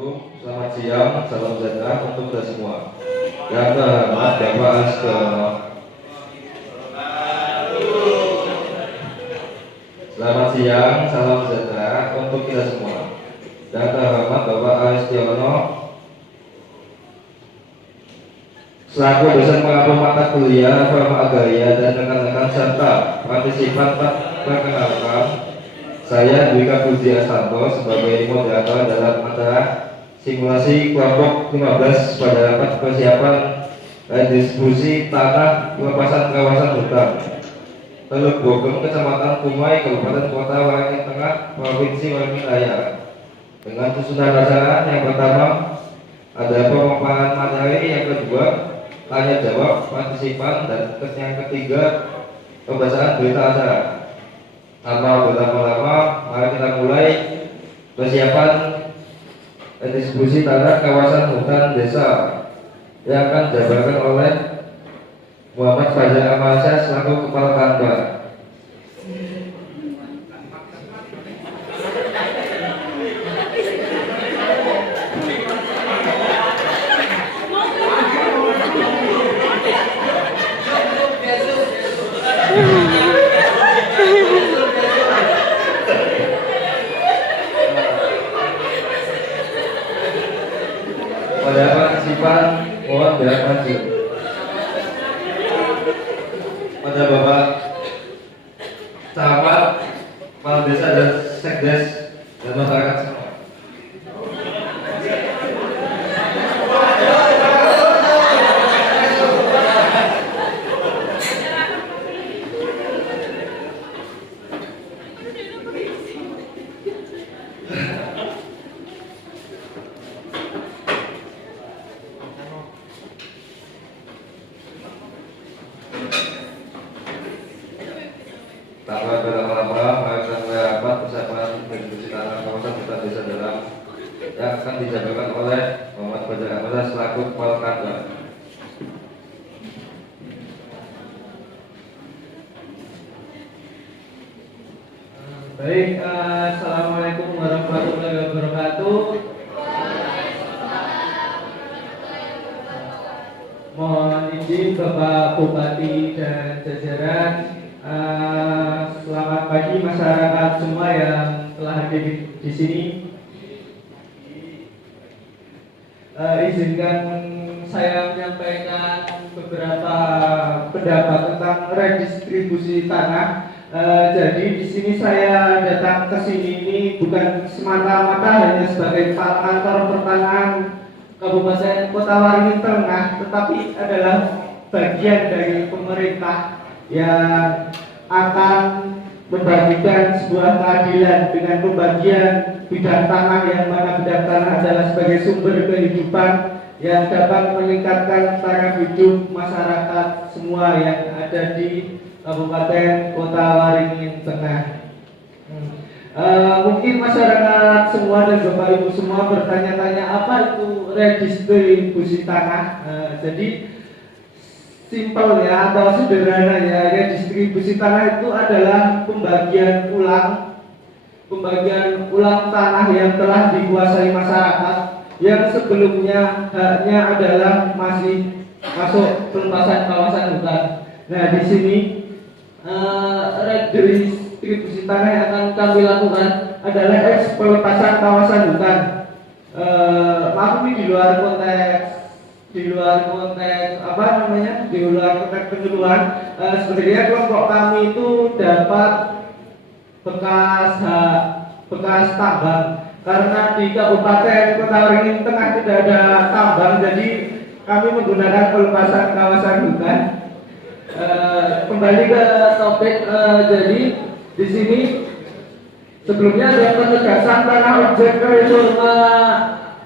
Assalamualaikum, selamat siang, salam sejahtera untuk kita semua. Yang terhormat Bapak Astrono. Selamat siang, salam sejahtera untuk kita semua. Yang terhormat Bapak Astrono, selaku dosen pengampu mata kuliah Forma Agaya dan rekan-rekan serta partisipan perkenalkan, saya Dwika Puji Asanto sebagai moderator dalam acara simulasi kelompok 15 pada rapat persiapan diskusi tanah pelepasan kawasan hutan Teluk Bogem, Kecamatan Kumai, Kabupaten Kota Waringin Tengah, Provinsi Waringin Raya. Dengan susunan acara yang pertama ada pemaparan materi, yang kedua tanya jawab partisipan, dan yang ketiga pembacaan berita acara. Tanpa berlama-lama, mari kita mulai persiapan diskusi tanah kawasan hutan desa yang akan dijabarkan oleh Muhammad Fajar Amalsyah selaku Kepala Kantor. Pada partisipan mohon biar maju. Pada Bapak Camat, Kepala Desa dan Sekdes dan masyarakat semua. Tanpa berlama-lama, mari kita mulai rapat persiapan diskusi tanah kawasan hutan desa dalam yang akan dijabarkan oleh Muhammad Fajar Amalsyah selaku Kepala Kantor. Baik, assalamualaikum warahmatullahi wabarakatuh. Mohon izin Bapak Bupati dan jajaran. Selamat pagi masyarakat semua yang telah hadir di sini. Izinkan saya menyampaikan beberapa pendapat tentang redistribusi tanah. Jadi di sini saya datang ke sini ini bukan semata-mata hanya sebagai kantor pertanahan Kabupaten Kota Waringin Tengah, tetapi adalah bagian dari pemerintah yang akan membagikan sebuah keadilan dengan pembagian bidang tanah, yang mana bidang tanah adalah sebagai sumber kehidupan yang dapat meningkatkan taraf hidup masyarakat semua yang ada di Kabupaten Kota Waringin Tengah. Mungkin masyarakat semua dan Bapak Ibu semua bertanya-tanya apa itu redistribusi tanah. Jadi simpel ya, atau sederhana ya, redistribusi tanah itu adalah pembagian ulang tanah yang telah dikuasai masyarakat yang sebelumnya haknya adalah masih masuk pelepasan kawasan hutan. Nah, di sini redistribusi tanah yang akan kami lakukan adalah pelepasan kawasan hutan. Maaf ini di luar konteks penyuluhan. Sebenarnya kelompok kami itu dapat bekas tambang, karena di Kabupaten Kota Waringin Tengah tidak ada tambang, jadi kami menggunakan pelepasan kawasan hutan. Kembali ke topik, jadi di sini sebelumnya ada penegasan tanah objek reforma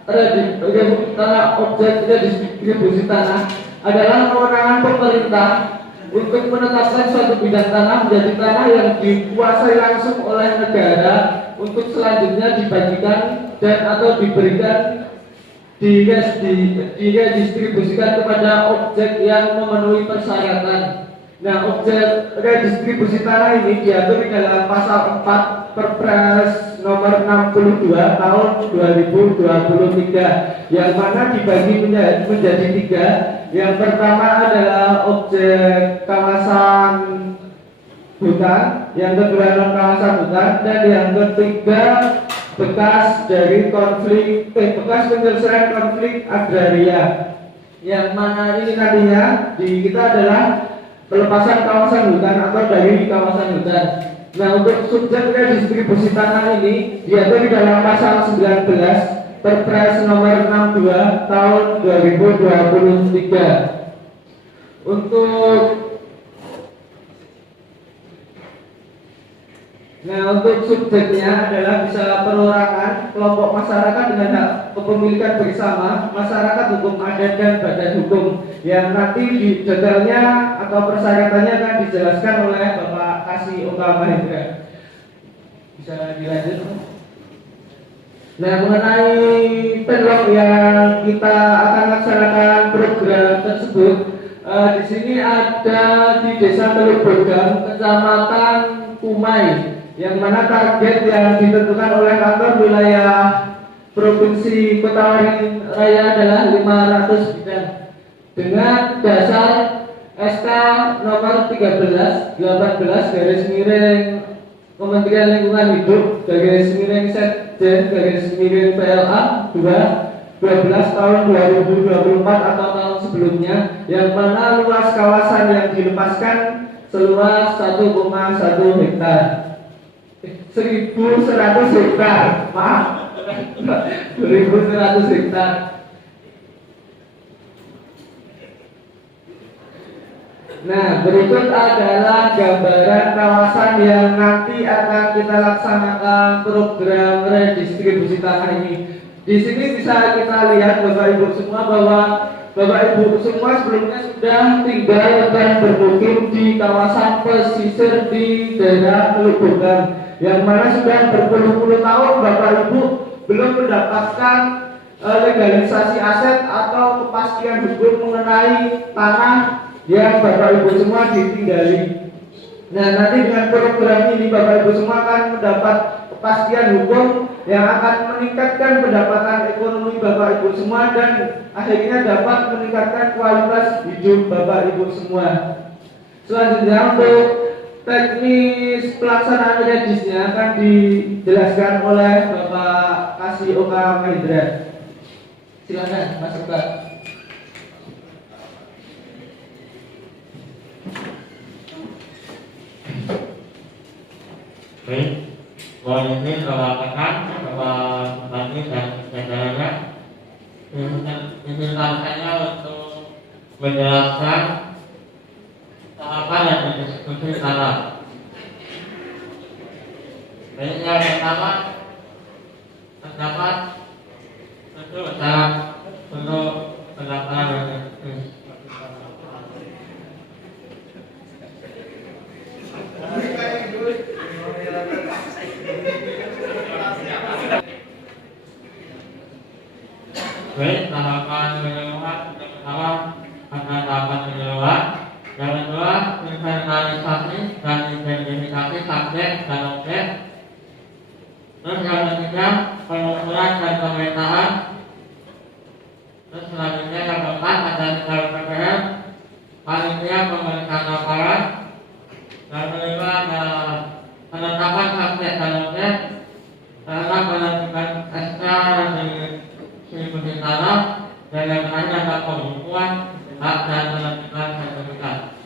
tanah objek redistribusi tanah adalah kewenangan pemerintah untuk menetapkan suatu bidang tanah menjadi tanah yang dikuasai langsung oleh negara untuk selanjutnya dibagikan dan atau diberikan didistribusikan kepada objek yang memenuhi persyaratan. Nah, objek redistribusi tanah ini diatur di dalam pasal 4 Perpres nomor 62 tahun 2023 yang mana dibagi menjadi tiga. Yang pertama adalah objek kawasan hutan, yang kedua non kawasan hutan, dan yang ketiga bekas penyelesaian konflik agraria. Yang mana ini nantinya di kita adalah pelepasan kawasan hutan atau dari kawasan hutan. Nah, untuk subjek redistribusi tanah ini diatur di dalam pasal 19 Perpres nomor 62 tahun 2023. Untuk subjeknya adalah bisa perorangan, kelompok masyarakat dengan hak kepemilikan bersama, masyarakat hukum adat dan badan hukum, yang nanti di detailnya atau persyaratannya akan dijelaskan oleh Bapak Kasih Oka Mahendra. Bisa dilanjut. Nah, mengenai tenlok yang kita akan laksanakan program tersebut, di sini ada di Desa Teluk Bogang, Kecamatan Kumai, yang mana target yang ditentukan oleh kantor wilayah Provinsi Kota Waringin Raya adalah 500 bidang dengan dasar SK nomor 13/18 garis miring Kementerian Lingkungan Hidup garis miring Setjen garis miring PLA 12 tahun 2024 atau tahun sebelumnya, yang mana luas kawasan yang dilepaskan seluas 1,1 hektar. 1.100 hektar, maaf, 2.100 hektar. Nah, berikut adalah gambaran kawasan yang nanti akan kita laksanakan program redistribusi tanah ini. Di sini bisa kita lihat Bapak Ibu semua bahwa Bapak Ibu semua sebelumnya sudah tinggal dan bermukim di kawasan pesisir di daerah Teluk Bogang, yang mana sudah berpuluh-puluh tahun Bapak Ibu belum mendapatkan legalisasi aset atau kepastian hukum mengenai tanah yang Bapak Ibu semua ditinggali. Nah, nanti dengan program ini Bapak Ibu semua akan mendapat kepastian hukum yang akan meningkatkan pendapatan ekonomi Bapak Ibu semua dan akhirnya dapat meningkatkan kualitas hidup Bapak Ibu semua. Selanjutnya, untuk teknis pelaksanaan redisnya akan dijelaskan oleh Bapak Kasih Oka Mahendra. Silakan Mas Oka. Baik, mohon izin Bapak Bupati dan jajarannya, izinkan saya untuk menjelaskan tahapan yang didiskusi tanah. Baik, yang pertama terdapat tentu syarat untuk pendaftaran registrasi. Baik, tahapan penyuluhan yang pertama ada tahapan penyuluhan, yang kedua inventarisasi dan identifikasi subjek dan objek, terus yang ketiga pengukuran dan pemetaan, terus selanjutnya yang keempat ada tinggal PPM, panitia pemeriksaan laporan, yang kelima ada penetapan subjek dan objek, karena penentukan SK distribusi tanah, dan yang terakhir ada pembukuan hak dan penentukan sertifikat.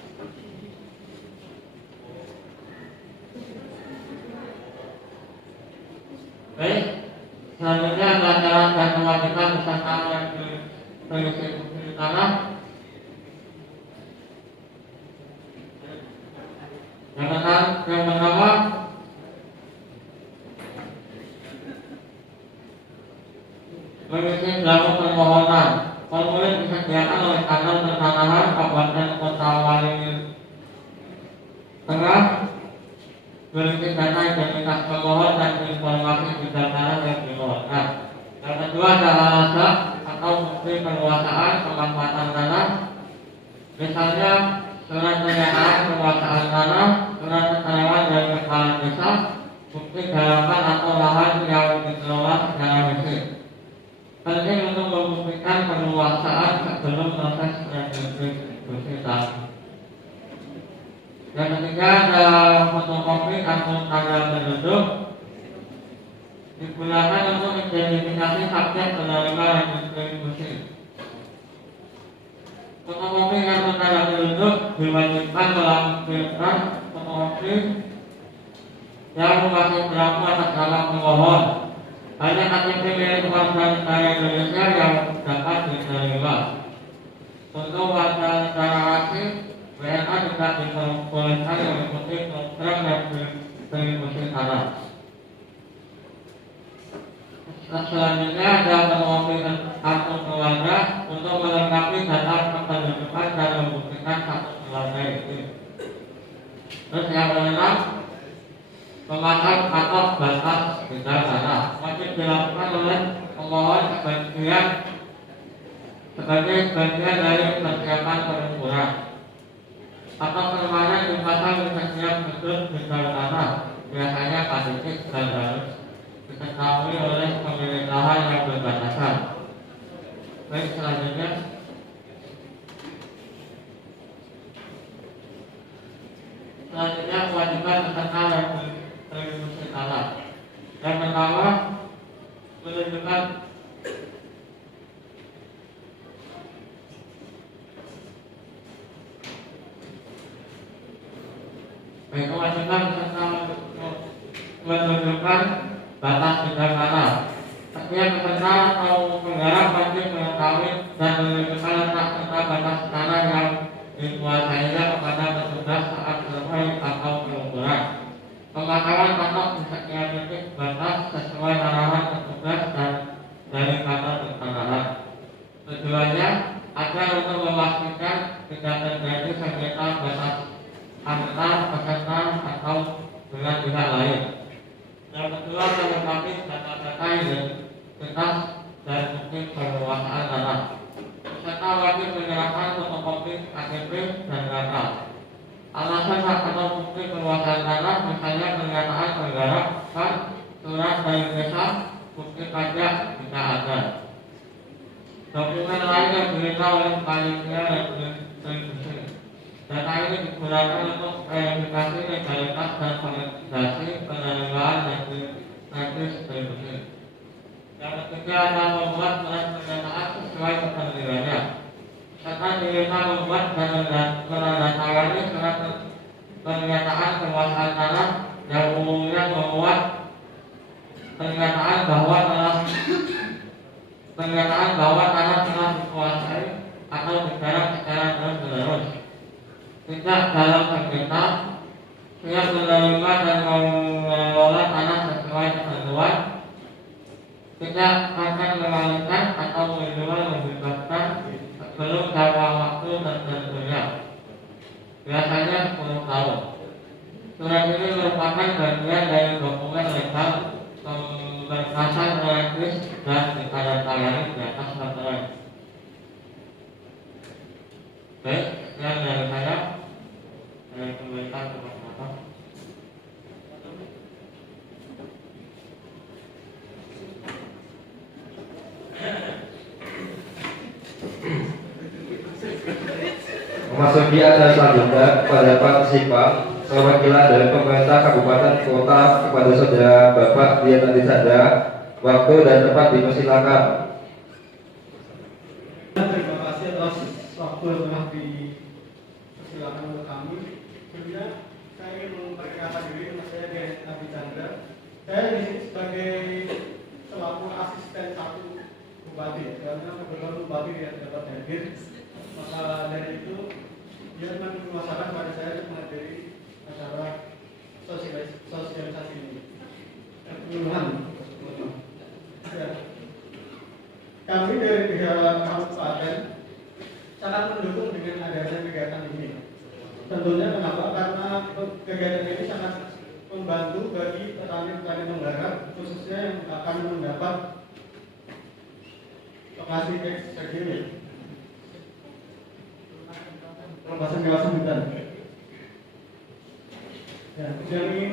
Baik, selanjutnya ada syarat dan kewajiban peserta redistribusi tanah. Yang pertama, mengisi draft permohonan. Formulir disediakan oleh kantor pertanahan Kabupaten Kota Waringin Tengah, berisi data identitas pemohon dan informasi bidang tanah yang dimohonkan. Yang kedua ada alasan atau bukti perluasaan pemanfaatan tanah, misalnya surat pernyataan penguasaan tanah, surat keterangan dari kepala desa, bukti garapan atau lahan yang dikelola secara bersih. Penting untuk membuktikan penguasaan sebelum proses redistribusi tanah. Yang ketiga adalah fotokopi kartu tanda penduduk, digunakan untuk identifikasi subjek penerima redistribusi. Fotokopi kartu tanda penduduk diwajibkan melampirkan fotokopi yang masih berlaku atas nama pemohon. Hanya KTP milik warga negara Indonesia yang dapat diterima. Untuk warga negara asing, WNA juga diperbolehkan mengikuti program redistribusi tanah. Selanjutnya ada fotokopi kartu keluarga untuk melengkapi data kependudukan dan membuktikan satu keluarga itu. Terus yang keenam, memasang patok batas bidang tanah wajib dilakukan oleh pemohon sebagai bagian dari persiapan pengukuran. Patok permanen dipasang di setiap sudut bidang tanah, biasanya titik dan harus diketahui oleh pemilik lahan yang berbatasan. Baik, selanjutnya kewajiban peserta redistribusi tanah. Yang pertama, menunjukkan kewajiban peserta menunjukkan batas bidang tanah. Setiap peserta atau penggarap wajib mengetahui dan menunjukkan letak serta batas tanah yang dikuasainya kepada petugas saat selesai atau pengukuran. Pemakaran patok di setiap titik batas sesuai arahan petugas dan dari kantor pertanahan. Tujuannya agar untuk memastikan tidak terjadi sengketa batas antar peserta atau dengan pihak lain. Yang kedua, melengkapi data-data identitas dan bukti penguasaan tanah. Peserta wajib menyerahkan fotokopi KTP dan data. Alasan hak atau bukti penguasaan tanah misalnya pernyataan penggarapan, surat dari desa, bukti pajak jika ada. Dokumen lain yang diminta oleh panitia redistribusi. Data ini digunakan untuk verifikasi legalitas dan validasi penerimaan redistribusi. Yang ketiga adalah membuat surat pernyataan sesuai kepentingannya. Serta diminta membuat dan menandatangani surat pernyataan penguasaan tanah yang umumnya memuat pernyataan bahwa tanah telah dikuasai atau digarap secara terus-menerus. Tidak dalam sengketa, siap menerima dan mengelola tanah sesuai ketentuan, tidak akan mengalihkan atau menjual membebaskan sebelum jangka waktu tertentunya, biasanya 10 tahun. Surat ini merupakan bagian dari dokumen legal pemberkasan regis dan ditandatangani di atas materai. Baik, yang dari saya pemerintah kepada memasuki acara selanjutnya kepada partisipan perwakilan dari pemerintah kabupaten kota kepada saudara Bapak Dian Adisada, waktu dan tempat dipersilakan. Terima kasih atas waktu yang telah dipersilakan untuk kami. Sebelumnya saya ingin memperkenalkan diri, nama saya Dian Adisada. Saya di sini sebagai selaku asisten satu bupati, karena kebetulan bupati tidak dapat hadir. Maka dari itu dia menguasakan pada saya untuk menghadiri acara sosialisasi ini. Penyuluhan. Ya. Kami dari pihak kabupaten sangat mendukung dengan adanya kegiatan ini. Tentunya kenapa? Karena kegiatan ini sangat membantu bagi petani-petani menggarap, khususnya yang akan mendapat lokasi tax segini. Pelepasan kawasan hutan.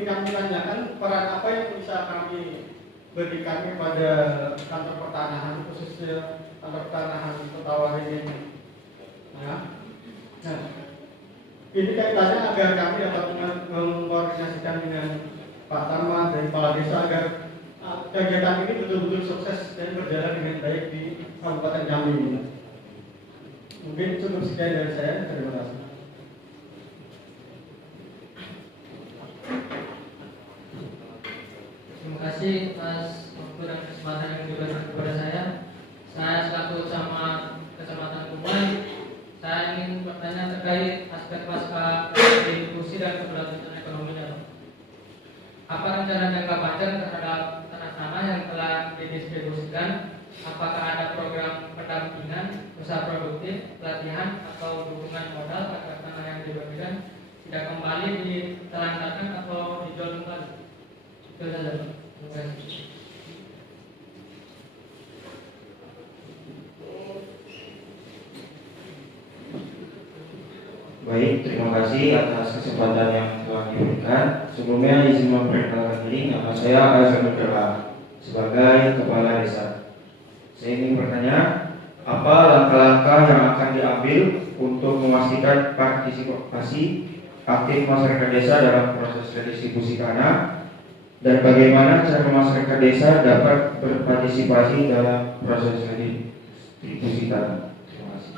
ingin kami tanyakan, peran apa yang bisa kami berikan kepada kantor pertanahan, khususnya kantor pertanahan Kota Waringin. Ya. Nah, ini kaitannya agar kami dapat mengkoordinasikan dengan Pak Tarman dan Kepala Desa agar kegiatan ini betul-betul sukses dan berjalan dengan baik di kabupaten kami ini. Mungkin cukup sekian dari saya. Terima kasih. Terima kasih atas waktu dan kesempatan yang diberikan kepada saya. Saya selaku Camat Kecamatan Kumai, saya ingin bertanya terkait aspek pasca distribusi dan keberlanjutan ekonomi daerah. Apa rencana jangka panjang terhadap tanah-tanah yang telah didistribusikan? Apakah ada program pendampingan, usaha produktif, pelatihan, atau dukungan modal agar tanah yang dibagikan tidak kembali ditelantarkan atau dijual kembali? Itu saja. Terima kasih. Baik, terima kasih atas kesempatan yang telah diberikan. Sebelumnya izin memperkenalkan diri, nama saya Azam Nurul sebagai Kepala Desa. Saya ingin bertanya, apa langkah-langkah yang akan diambil untuk memastikan partisipasi aktif masyarakat desa dalam proses redistribusi tanah, dan bagaimana cara masyarakat desa dapat berpartisipasi dalam proses redistribusi tanah? Terima kasih.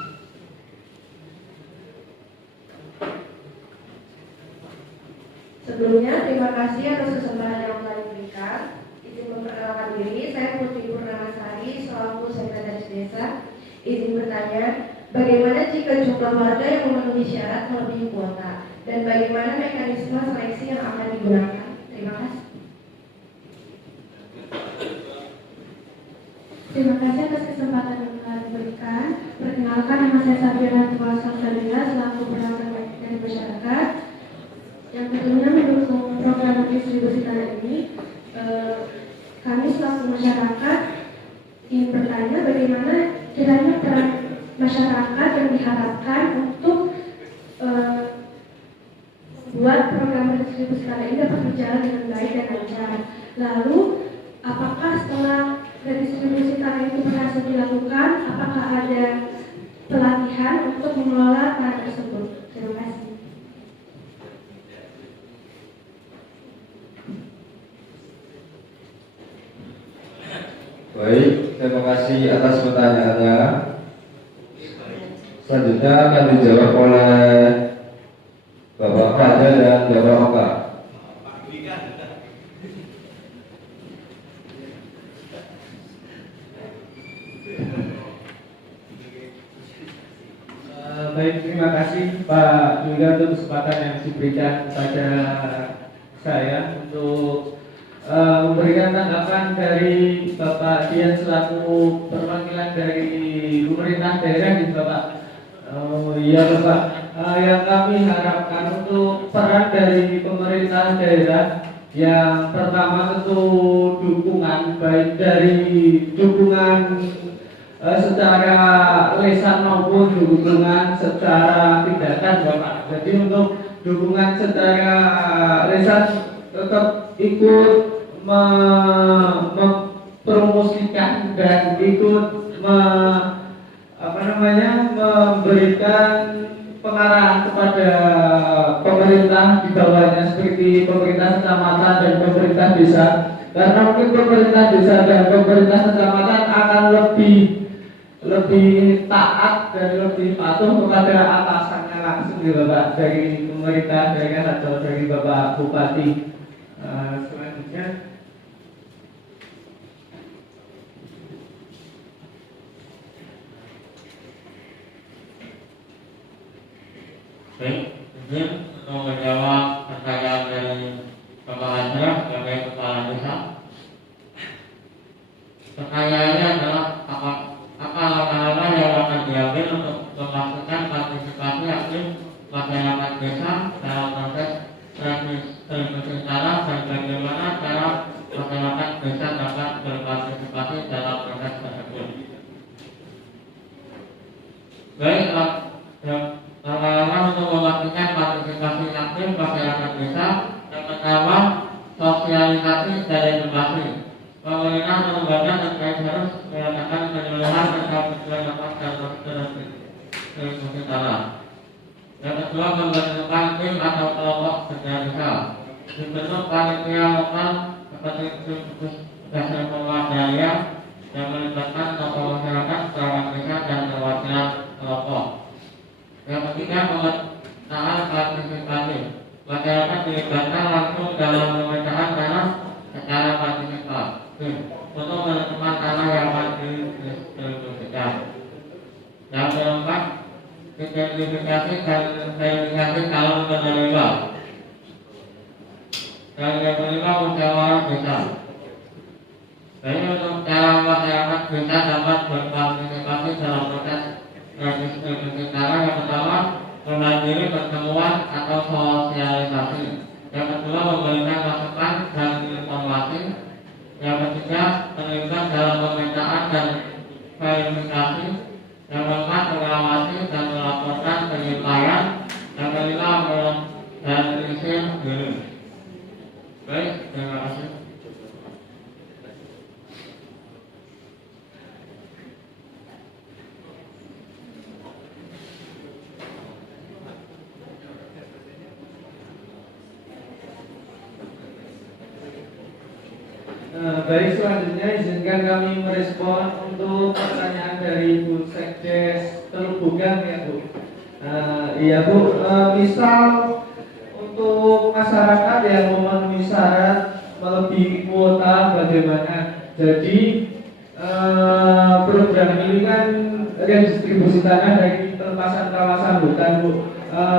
Sebelumnya, terima kasih atas kesempatan yang telah diberikan. Izin memperkenalkan diri, saya Putri Purnamasari, selaku Sekretaris Desa. Izin bertanya, bagaimana jika jumlah warga yang memenuhi syarat melebihi kuota, dan bagaimana mekanisme seleksi yang akan digunakan? Terima kasih. Terima kasih atas kesempatan yang telah diberikan. Perkenalkan, nama saya Sabrina Tuasalsalina, selaku perwakilan dari masyarakat yang tentunya mendukung program distribusi tanah ini. Kami selaku masyarakat ingin bertanya bagaimana kiranya peran masyarakat yang diharapkan untuk buat program distribusi tanah ini dapat berjalan dengan baik dan lancar. Lalu, apakah setelah redistribusi tanah itu berhasil dilakukan, apakah ada pelatihan untuk mengelola tanah tersebut? Terima kasih. Baik, terima kasih atas pertanyaannya. Selanjutnya akan dijawab oleh Bapak Raja dan Bapak Oka. Baik, terima kasih Pak juga untuk kesempatan yang diberikan kepada saya untuk memberikan tanggapan dari Bapak Dian selaku perwakilan dari pemerintah daerah di Bapak. Iya Bapak, yang kami harapkan untuk peran dari pemerintah daerah, yang pertama tentu dukungan, baik dari dukungan secara lisan maupun dukungan secara tindakan Bapak. Jadi untuk dukungan secara lisan tetap ikut mempromosikan dan ikut memberikan pengarahan kepada pemerintah di bawahnya seperti pemerintah kecamatan dan pemerintah desa, karena mungkin pemerintah desa dan pemerintah kecamatan akan lebih taat dan lebih patuh kepada atasannya langsung ya Bapak, dari pemerintah daerah atau dari Bapak Bupati. Selanjutnya Baik, izin untuk menjawab pertanyaan dari Bapak Hajar sebagai Kepala Desa. Pertanyaannya adalah apa langkah-langkah yang akan diambil untuk memastikan partisipasi aktif masyarakat desa dalam proses redistribusi tanah, dan bagaimana cara masyarakat desa dapat berpartisipasi dalam proses tersebut. Baik, langkah-langkah untuk memastikan partisipasi aktif masyarakat desa. Yang pertama, sudah mendapatkan distribusi tanah. Yang kedua, membentukkan tim atau kelompok kerja besar. Dibentuk panitia lokal seperti tim dasar pemadaya yang melibatkan tokoh masyarakat, perangkat desa, dan perwakilan kelompok. Yang ketiga, pemetaan partisipatif. Masyarakat dilibatkan langsung dalam pemetaan tanah secara partisipatif untuk menentukan tanah yang akan didistribusikan. Yang keempat, identifikasi dan verifikasi calon penerima. Dan yang kelima, musyawarah desa. Jadi untuk cara masyarakat bisa dapat berpartisipasi dalam proses redistribusi tanah, yang pertama, menghadiri pertemuan atau sosialisasi. Yang kedua, memberikan masukan dan informasi. Yang ketiga, terlibat dalam pemetaan dan verifikasi. Yang keempat, mengawasi dan melaporkan penyimpangan. Yang kelima, merealisir diri. Baik, terima kasih. Baik, selanjutnya izinkan kami merespon untuk pertanyaan dari Bu Sekdes Teluk Bugang ya Bu. Iya Bu, misal untuk masyarakat yang memenuhi syarat melebihi kuota bagaimana? Jadi program ini kan redistribusi tanah dari pelepasan kawasan hutan Bu.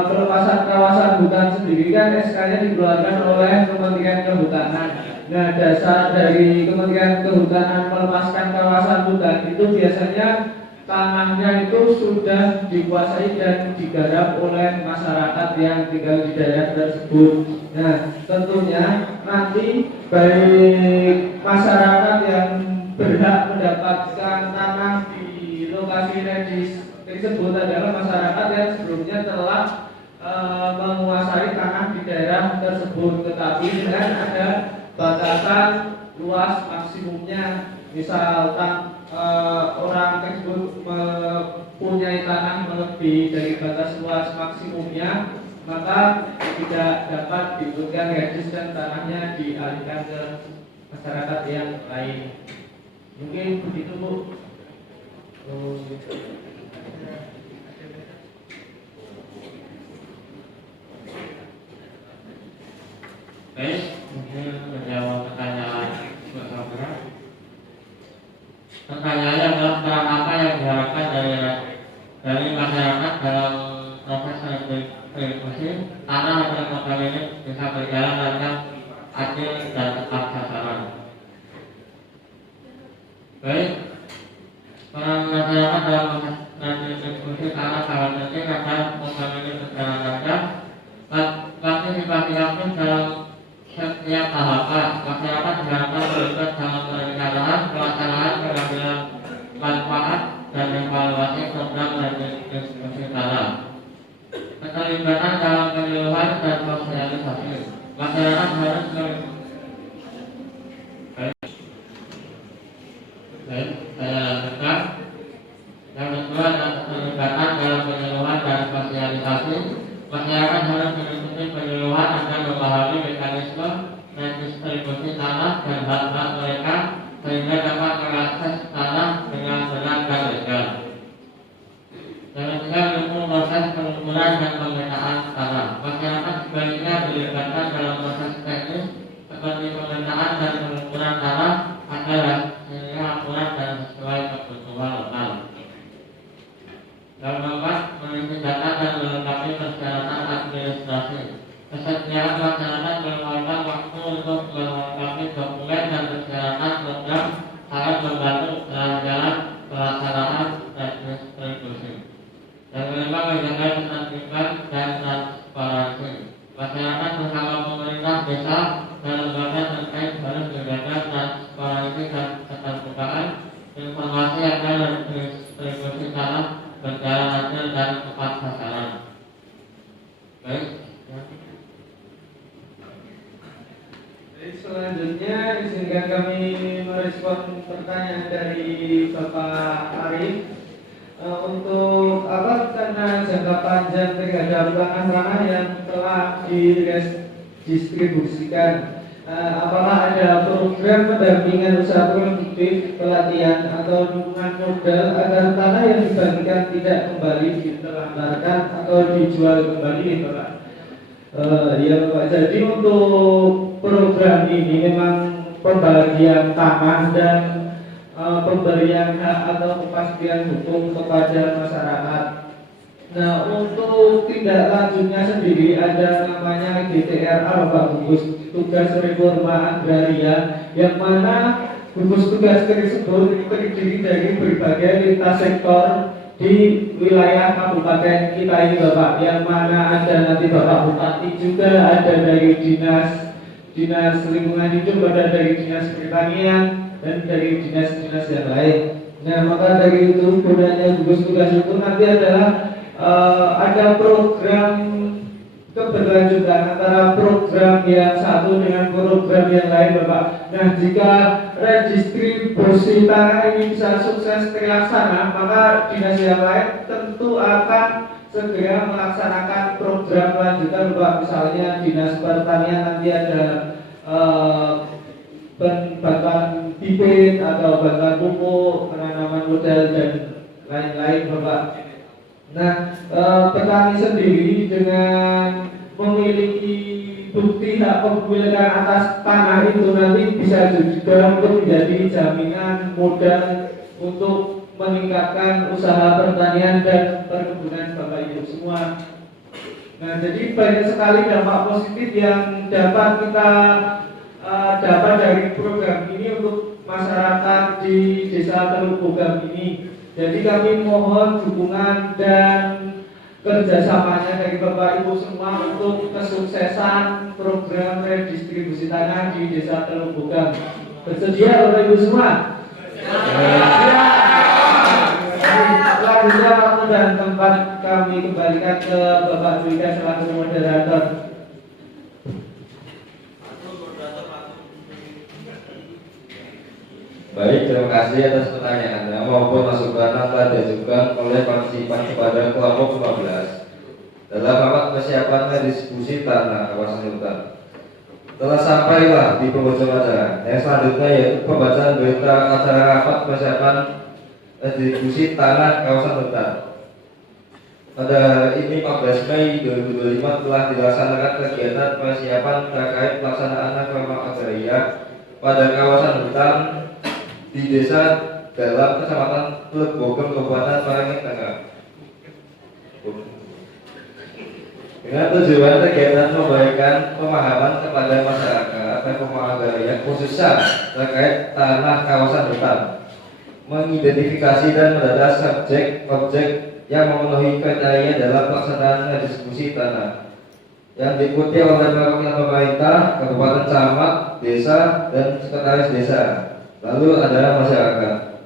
Pelepasan kawasan hutan sendiri kan SK-nya dikeluarkan oleh Kementerian Kehutanan. Nah, dasar dari Kementerian Kehutanan melepaskan kawasan hutan itu biasanya tanahnya itu sudah dikuasai dan digarap oleh masyarakat yang tinggal di daerah tersebut. Nah, tentunya nanti baik masyarakat yang berhak mendapatkan tanah di lokasi redis tersebut adalah masyarakat yang sebelumnya telah menguasai tanah di daerah tersebut, tetapi dengan ada batasan luas maksimumnya. Misalkan orang tersebut mempunyai tanah melebihi dari batas luas maksimumnya, maka tidak dapat diberikan redis dan tanahnya dialihkan ke masyarakat yang lain. Mungkin begitu Bu. Baik, mungkin menjawab pertanyaan bersama. Pertanyaannya adalah peran apa yang diharapkan dari masyarakat dalam proses redistribusi tanah agar program ini bisa berjalan lancar, adil dan tepat sasaran. Baik, peran masyarakat dalam proses redistribusi tanah sangat penting agar program ini berjalan lancar. Partisipasi aktif dalam setiap tahapan. Masyarakat diharapkan terlibat dalam perencanaan, pelaksanaan, pengambilan manfaat, dan evaluasi program redistribusi tanah. Keterlibatan dalam penyuluhan dan sosialisasi. Masyarakat harus Baik, saya lanjutkan. Yang kedua adalah keterlibatan dalam penyuluhan dan sosialisasi. Masyarakat harus mengikuti penyuluhan agar memahami mekanisme redistribusi tanah dan hak-hak mereka sehingga dapat mengakses tanah dengan benar dan legal. Yang ketiga, mendukung proses pengukuran dan pemetaan tanah. Masyarakat sebaliknya dilibatkan dalam proses teknis seperti pemetaan dan pengukuran tanah agar hasilnya akurat dan sesuai kebutuhan lokal. Yang keempat, mengisi data dan melengkapi persyaratan administrasi. Kesediaan masyarakat meluangkan waktu untuk melengkapi dokumen dan persyaratan program akan membantu jalan pelaksanaan redistribusi. Yang kelima, menjaga ketertiban dan transparansi. Masyarakat bersama pemerintah desa dan lembaga terkait harus menjaga transparansi dan keterbukaan informasi agar redistribusi tanah berjalan adil dan tepat sasaran. Baik. Selanjutnya izinkan kami merespon pertanyaan dari Bapak Arif. dan terhadap tanah-tanah yang telah didistribusikan. Apakah ada program pendampingan usaha produktif, pelatihan atau dukungan modal agar tanah yang dibagikan tidak kembali ditelantarkan atau dijual kembali, Bapak? Ya Bapak, jadi untuk program ini memang pembagian tanah dan pemberian hak atau kepastian hukum kepada masyarakat. Nah, untuk tindak lanjutnya sendiri ada namanya GTRA, Bapak, gugus tugas reforma agraria, yang mana gugus tugas tersebut terdiri dari berbagai lintas sektor di wilayah kabupaten kita ini, Bapak, yang mana ada nanti Bapak Bupati juga, ada dari dinas lingkungan hidup, ada dari dinas pertanian, dan dari dinas-dinas yang lain. Nah, maka dari itu gunanya gugus tugas itu nanti adalah ada program keberlanjutan antara program yang satu dengan program yang lain, Bapak. Nah, jika redistribusi tanah ini bisa sukses terlaksana, maka dinas yang lain tentu akan segera melaksanakan program lanjutan, Bapak. Misalnya dinas pertanian nanti ada bantuan bibit atau bantuan pupuk, penanaman modal dan lain-lain, Bapak. Nah, petani sendiri dengan memiliki bukti hak kepemilikan atas tanah itu nanti bisa juga untuk menjadi jaminan modal untuk meningkatkan usaha pertanian dan perkebunan, Bapak Ibu semua. Nah, jadi banyak sekali dampak positif yang dapat kita dapat dari program ini untuk masyarakat di Desa Teluk Bogam ini. Jadi kami mohon dukungan dan kerjasamanya dari Bapak Ibu semua untuk kesuksesan program redistribusi tanah di Desa Teluk Bogam. Bersedia Bapak Ibu semua? Selanjutnya waktu dan tempat kami kembalikan ke Bapak Dwika selaku moderator. Baik, terima kasih atas pertanyaannya maupun masukan yang telah diajukan oleh partisipan kepada kelompok 15 dalam rapat persiapan redistribusi tanah kawasan hutan. Telah sampailah di penghujung acara. Yang selanjutnya yaitu pembacaan berita acara rapat persiapan redistribusi tanah kawasan hutan. Pada ini 14 Mei 2025 telah dilaksanakan kegiatan persiapan terkait pelaksanaan reforma agraria pada kawasan hutan di desa dalam kecamatan Teluk Bogam, Kabupaten Parangit Tengah. Dengan tujuan kegiatan memberikan pemahaman kepada masyarakat reforma agraria khususnya terkait tanah kawasan hutan, mengidentifikasi dan mendata subjek-objek yang memenuhi kriteria dalam pelaksanaan redistribusi tanah yang diikuti oleh perwakilan pemerintah, kabupaten, camat, desa, dan sekretaris desa. Lalu adalah masyarakat.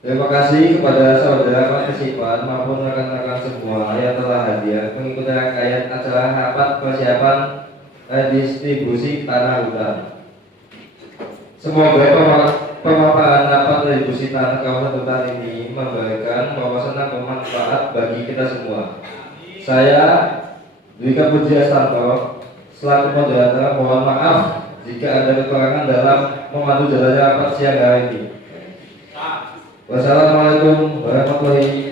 Terima kasih kepada saudara partisipan maupun rekan-rekan semua yang telah hadir mengikuti rangkaian acara rapat persiapan redistribusi tanah hutan. Semoga pemaparan rapat redistribusi tanah kawasan hutan ini memberikan wawasan yang bermanfaat bagi kita semua. Saya Dwika Puji Astanto selaku moderator mohon maaf jika ada kekurangan dalam memandu jalannya rapat siang hari ini. Wassalamualaikum warahmatullahi